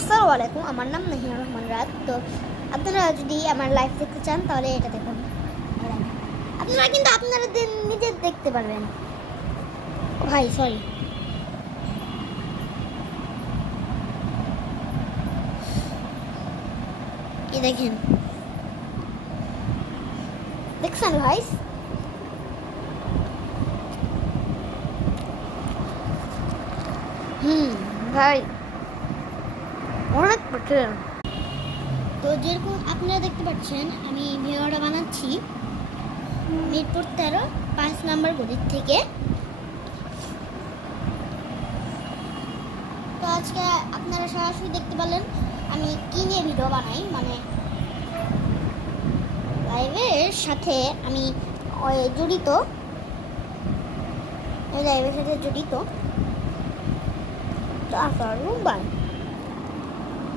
আসসালামু আলাইকুম, আমার নাম নাহিয়া রহমান রাত। তো আপনারা যদি আমার লাইফ দেখতে চান তাহলে এটা দেখুন। আপনারা কিন্তু আপনারা নিজে দেখতে পারবেন। ভাই সরি, এই দেখেন, দেখছেন ভাই? ভাই অনেক কঠিন। তো যেরকম আপনারা দেখতে পাচ্ছেন, আমি ভিডিওটা বানাচ্ছি মিরপুর 13 5 নম্বর গলির থেকে। তো আজকে আপনারা সরাসরি দেখতে পেলেন আমি কি নিয়ে ভিডিও বানাই, মানে লাইভের সাথে আমি জড়িত, লাইভের সাথে জড়িত। তো আসলে বাই।